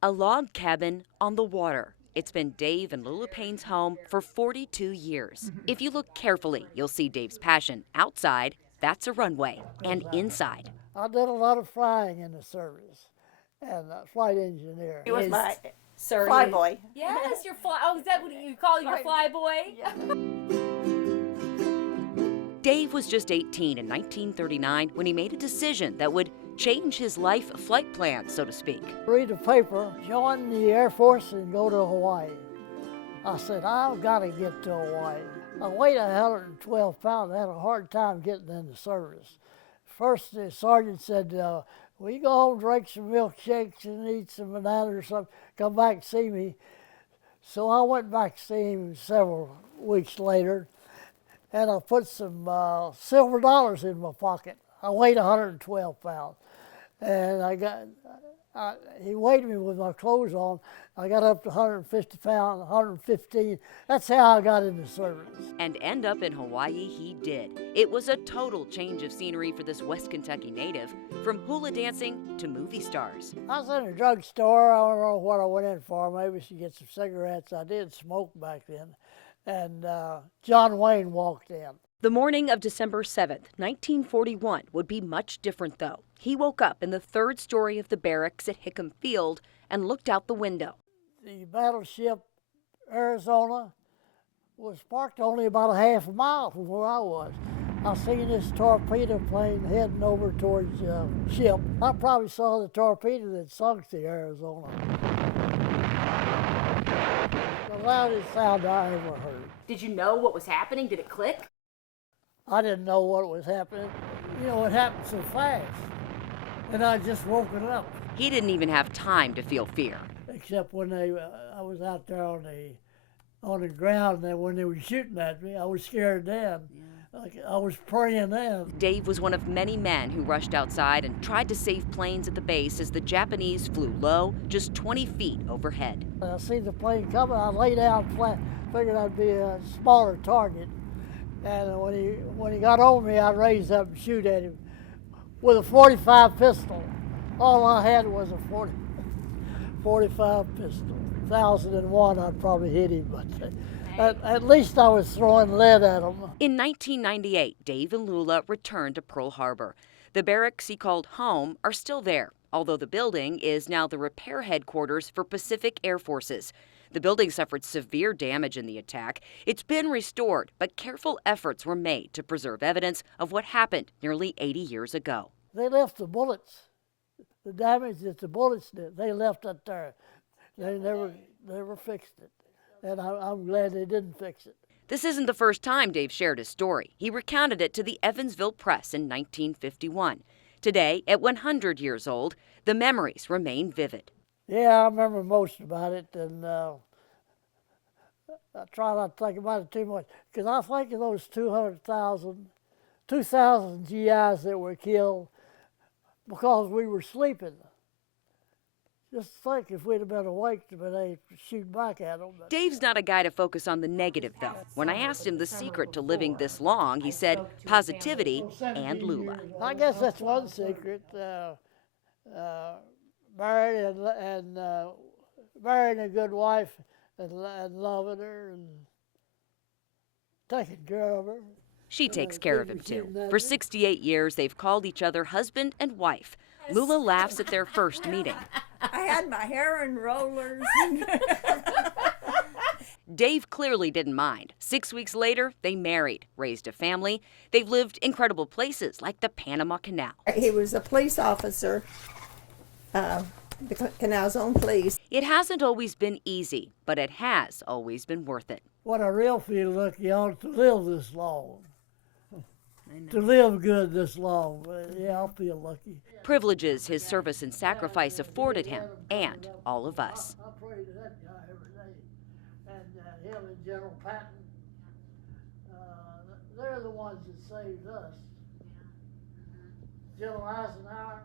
A log cabin on the water. It's been Dave and Lula Payne's home for 42 years. If you look carefully, you'll see Dave's passion outside, that's a runway, and inside. I did a lot of flying in the service and flight engineer. He was my Sorry. Flyboy. Yes, your fly. Oh, is that what you call your Flyboy? Yeah. Dave was just 18 in 1939 when he made a decision that would change his life flight plan, so to speak. Read the paper, join the Air Force and go to Hawaii. I said, I've got to get to Hawaii. I weighed 112 pounds. I had a hard time getting in the service. First, the sergeant said, will you go home, drink some milkshakes and eat some bananas or something, come back and see me. So I went back to see him several weeks later, and I put some silver dollars in my pocket. I weighed 112 pounds. And he weighed me with my clothes on. I got up to 150 pounds, 115. That's how I got into service. And end up in Hawaii he did. It was a total change of scenery for this West Kentucky native, from hula dancing to movie stars. I was in a drugstore. I don't know what I went in for. Maybe to get some cigarettes. I did smoke back then. And John Wayne walked in. The morning of December 7th, 1941 would be much different, though. He woke up in the third story of the barracks at Hickam Field and looked out the window. The battleship Arizona was parked only about a half a mile from where I was. I seen this torpedo plane heading over towards the ship. I probably saw the torpedo that sunk the Arizona. The loudest sound I ever heard. Did you know what was happening? Did it click? I didn't know what was happening. You know, it happened so fast. And I just woken up. He didn't even have time to feel fear. Except when I was out there on the ground, and when they were shooting at me, I was scared then. Yeah. Like I was praying then. Dave was one of many men who rushed outside and tried to save planes at the base as the Japanese flew low, just 20 feet overhead. I seen the plane coming. I lay down flat, figured I'd be a smaller target. And when he got over me, I raised up and shoot at him with a .45 pistol. All I had was a 45 pistol. 1001, I'd probably hit him, but at least I was throwing lead at him. In 1998, Dave and Lula returned to Pearl Harbor. The barracks he called home are still there, although the building is now the repair headquarters for Pacific Air Forces. The building suffered severe damage in the attack. It's been restored, but careful efforts were made to preserve evidence of what happened nearly 80 years ago. They left the bullets, the damage that the bullets did. They left it there. They never fixed it, and I'm glad they didn't fix it. This isn't the first time Dave shared his story. He recounted it to the Evansville Press in 1951. Today, at 100 years old, the memories remain vivid. Yeah, I remember most about it, and I try not to think about it too much, because I think of those 2,000 GIs that were killed because we were sleeping. Just think if we'd have been awake to been able to shoot back at them. Dave's not a guy to focus on the negative, though. When I asked him the secret to living this long, he said positivity and Lula. I guess that's one secret. Married marrying a good wife and loving her and taking care of her. She takes care of him, too. For 68 years, they've called each other husband and wife. Lula laughs at their first meeting. I had my hair in rollers. Dave clearly didn't mind. 6 weeks later, they married, raised a family. They've lived incredible places like the Panama Canal. He was a police officer, the canal's own police. It hasn't always been easy, but it has always been worth it. What I real feel lucky on to live this long. To live good this long. Yeah, I feel lucky. Privileges his service and sacrifice afforded him and all of us. I pray to that guy every day. And him and General Patton, they're the ones that saved us. General Eisenhower,